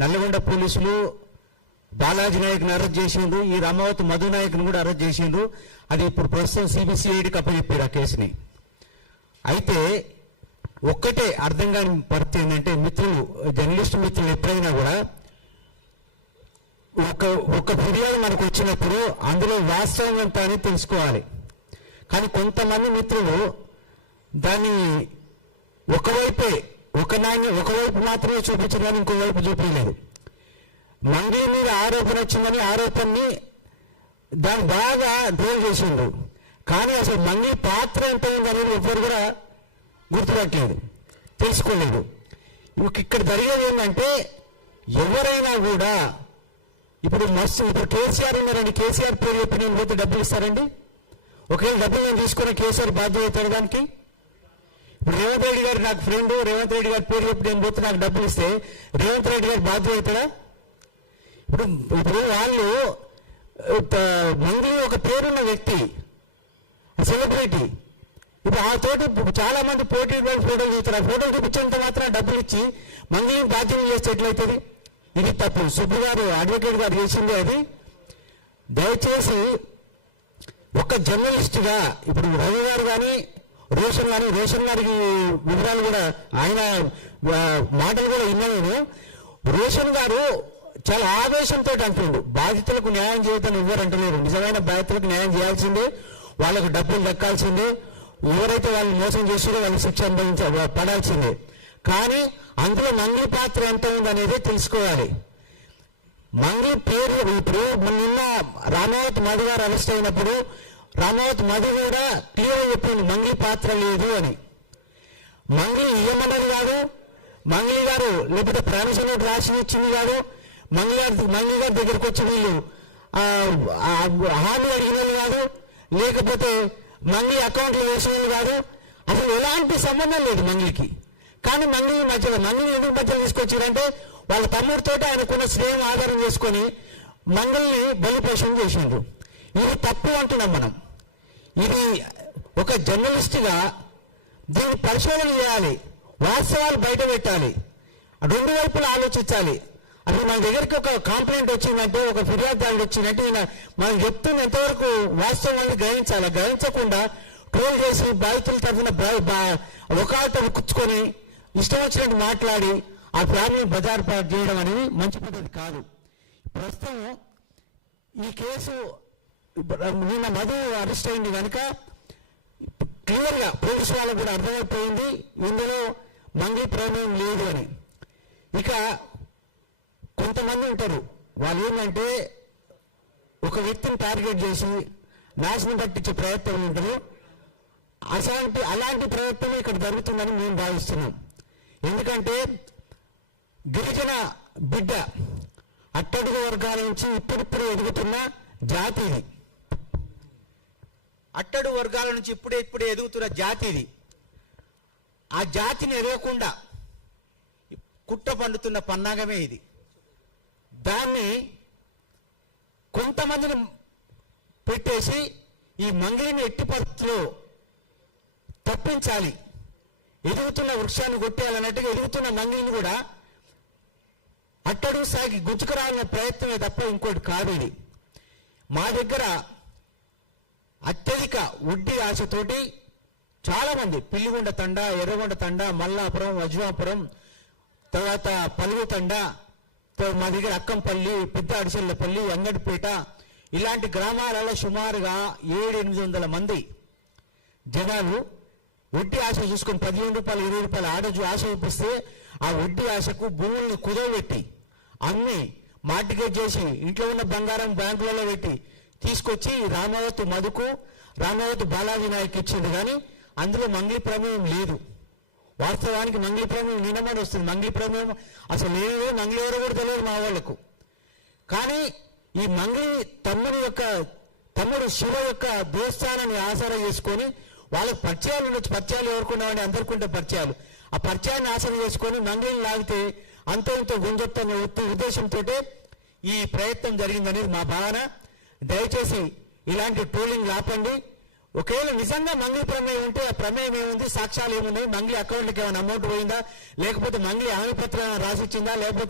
నల్లగొండ పోలీసులు బాలాజీ నాయక్ని అరెస్ట్ చేసిండ్రు, ఈ రామావతి మధు నాయక్ని కూడా అరెస్ట్ చేసిండ్రు. అది ఇప్పుడు ప్రస్తుతం సిబిసిఐడికి అప్పచెప్పారు ఆ కేసుని. అయితే ఒక్కటే అర్థం కాని పరిస్థితి ఏంటంటే, మిత్రులు జర్నలిస్ట్ మిత్రులు ఎప్పుడైనా కూడా ఒక ఫిర్యాదు మనకు వచ్చినప్పుడు అందులో వాస్తవం ఎంత అని తెలుసుకోవాలి. కానీ కొంతమంది మిత్రులు దాన్ని ఒకవైపు మాత్రమే చూపించారు, కానీ ఇంకోవైపు చూపించలేదు. మంగళి మీద ఆరోపణ వచ్చిందని ఆరోపణని దాన్ని బాగా డ్రోల్ చేసిండు. కానీ అసలు మంగళి పాత్ర ఎంత ఉందనేది ఎవ్వరు కూడా గుర్తుపట్టలేదు, తెలుసుకోలేదు. ఇక్కడ జరిగేది ఏంటంటే, ఎవరైనా కూడా ఇప్పుడు కేసీఆర్ ఉన్నారండి, కేసీఆర్ పేరు చెప్పి నేను పోతే డబ్బులు ఇస్తారండి? ఒకవేళ డబ్బులు నేను తీసుకున్న కేసీఆర్ బాధ్యత అవుతాడు దానికి? ఇప్పుడు రేవంత్ రెడ్డి గారు నాకు ఫ్రెండ్, రేవంత్ రెడ్డి గారి పేరు చెప్పి నేను పోతే నాకు డబ్బులు ఇస్తే రేవంత్ రెడ్డి గారు బాధ్యత అవుతాడా? ఇప్పుడు వాళ్ళు మంగళి ఒక పేరున్న వ్యక్తి, సెలబ్రిటీ. ఇప్పుడు ఆ తోటి చాలా మంది పోటీ ఫోటోలు చూస్తారు. ఆ ఫోటోలు చూపించేంత మాత్రం డబ్బులు ఇచ్చి మంగళిని బాధ్యత చేస్తే ఎట్లయితుంది? ఇది తప్పు. సుబ్బు గారు, అడ్వకేట్ గారు చేసింది అది. దయచేసి ఒక జర్నలిస్ట్గా ఇప్పుడు రవి గారు కానీ రోషన్ గారికి వివరాలు కూడా ఆయన మాటలు కూడా విన్నాను. రోషన్ గారు చాలా ఆవేశంతో అంటుండు, బాధితులకు న్యాయం చేయటం ఎవరంటలేరు. నిజమైన బాధితులకు న్యాయం చేయాల్సిందే, వాళ్ళకు డబ్బులు దక్కాల్సిందే, ఎవరైతే వాళ్ళని మోసం చేస్తారో వాళ్ళకి శిక్ష పడాల్సిందే. కానీ అందులో మంగళి పాత్ర ఎంత ఉందనేదే తెలుసుకోవాలి. మంగళి పేరు ఇప్పుడు నిన్న రామావతి మధు గారు అరెస్ట్ అయినప్పుడు రామావతి మధు కూడా క్లియర్గా చెప్పింది మంగళి పాత్ర లేదు అని. మంగళి ఇయ్యమన్నది కాదు, మంగళి గారు లేకపోతే ప్రామిషన్ రాసి ఇచ్చింది కాదు, మంగళి గారి దగ్గరకు వచ్చి వీళ్ళు హామీ అడిగినది కాదు, లేకపోతే మంగళి అకౌంట్లో వేసినది కాదు. అసలు ఎలాంటి సంబంధం లేదు మంగళికి. కానీ మంగళి ఎందుకు మధ్యలో తీసుకొచ్చారంటే, వాళ్ళ తమ్ముడితోటి ఆయనకున్న స్నేహం ఆధారం చేసుకొని మంగళిని బలిపోషణ చేసిండ్రు. ఇది తప్పు అంటున్నాం మనం. ఇది ఒక జర్నలిస్ట్గా దీన్ని పరిశోధన చేయాలి, వాస్తవాలు బయట పెట్టాలి, రెండు వైపులు ఆలోచించాలి. అసలు మన దగ్గరికి ఒక కంప్లైంట్ వచ్చిందంటే, ఒక ఫిర్యాదుదారుడు వచ్చిందంటే మనం చెప్తున్న ఎంతవరకు వాస్తవాన్ని గ్రహించాలి. గ్రహించకుండా ట్రోల్ చేసి బాధితుల తరఫున ఒకరితో కూర్చుకొని ఇష్టం వచ్చినట్టు మాట్లాడి ఆ ఫ్యామిలీని బజారుపాటు చేయడం అనేది మంచి పద్ధతి కాదు. ప్రస్తుతం ఈ కేసు నిన్న మధు అరెస్ట్ అయింది కనుక క్లియర్గా పోలీసు వాళ్ళకు కూడా అర్థమైపోయింది ఇందులో మంగళి ప్రమేయం లేదు అని. ఇక కొంతమంది ఉంటారు, వాళ్ళు ఏంటంటే ఒక వ్యక్తిని టార్గెట్ చేసి నాశనం పట్టించే ప్రయత్నం ఉంటారు. అలాంటి ప్రయత్నం ఇక్కడ జరుగుతుందని మేము భావిస్తున్నాం. ఎందుకంటే గిరిజన బిడ్డ అట్టడుగు వర్గాల నుంచి ఇప్పుడిప్పుడు ఎదుగుతున్న జాతి ఇది. అట్టడుగు వర్గాల నుంచి ఇప్పుడే ఎదుగుతున్న జాతి ఇది. ఆ జాతిని ఎదగకుండా కుట్ర పండుతున్న పన్నాగమే ఇది. దాన్ని కొంతమందిని పెట్టేసి ఈ మంగళిని ఎట్టి పరిస్థితుల్లో తప్పించాలి, ఎదుగుతున్న వృక్షాన్ని కొట్టేయాలన్నట్టుగా ఎదుగుతున్న మంగళిని కూడా అట్టడుగు సాగి గుంజుకురావాలనే ప్రయత్నమే తప్ప ఇంకోటి కాదు ఇది. మా దగ్గర అత్యధిక వడ్డీ ఆశతోటి చాలామంది పిల్లిగొండ తండ, ఎర్రగొండ తండ, మల్లాపురం, వజ్వాపురం, తర్వాత పలుగు తండ, మా దగ్గర అక్కంపల్లి, పెద్ద అడిసెల్లపల్లి, అంగడిపేట ఇలాంటి గ్రామాలలో సుమారుగా 700-800 మంది జనాలు వడ్డీ ఆశ చూసుకొని 15 రూపాయలు 20 రూపాయలు ఆడజు ఆశ చూపిస్తే ఆ వడ్డీ ఆశకు భూముల్ని కుదవబెట్టి అన్ని మార్టిగేజ్ చేసి ఇంట్లో ఉన్న బంగారం బ్యాంకులలో పెట్టి తీసుకొచ్చి రామావతి మధుకు, రామావతి బాలాజీ నాయక్ ఇచ్చింది. కానీ అందులో మంగళి ప్రమేయం లేదు. వాస్తవానికి మంగళి ప్రమేయం నిన్నమాట వస్తుంది. మంగళి ప్రమేయం అసలు లేదు, మంగళి ఎవరో కూడా తెలియదు మా వాళ్ళకు. కానీ ఈ మంగళి తమ్ముడు శివ యొక్క దేవస్థానాన్ని ఆసరా చేసుకొని వాళ్ళకి పరిచయాలు ఉండొచ్చు. పరిచయాలు ఎవరుకున్నామని అందరికుంటే పరిచయాలు. ఆ పరిచయాన్ని ఆసరా చేసుకొని మంగళిని లాగితే అంతో ఇంతో గుంజొత్తనే ఉద్దేశంతో ఈ ప్రయత్నం జరిగిందనేది మా భావన. దయచేసి ఇలాంటి ట్రోలింగ్ ఆపండి. ఒకవేళ నిజంగా మంగళి ప్రమేయం ఉంటే ఆ ప్రమేయం ఏముంది, సాక్ష్యాలు ఏమున్నాయి, మంగళి అకౌంట్కి ఏమైనా అమౌంట్ పోయిందా, లేకపోతే మంగళి హామీ పత్రం రాసిచ్చిందా, లేకపోతే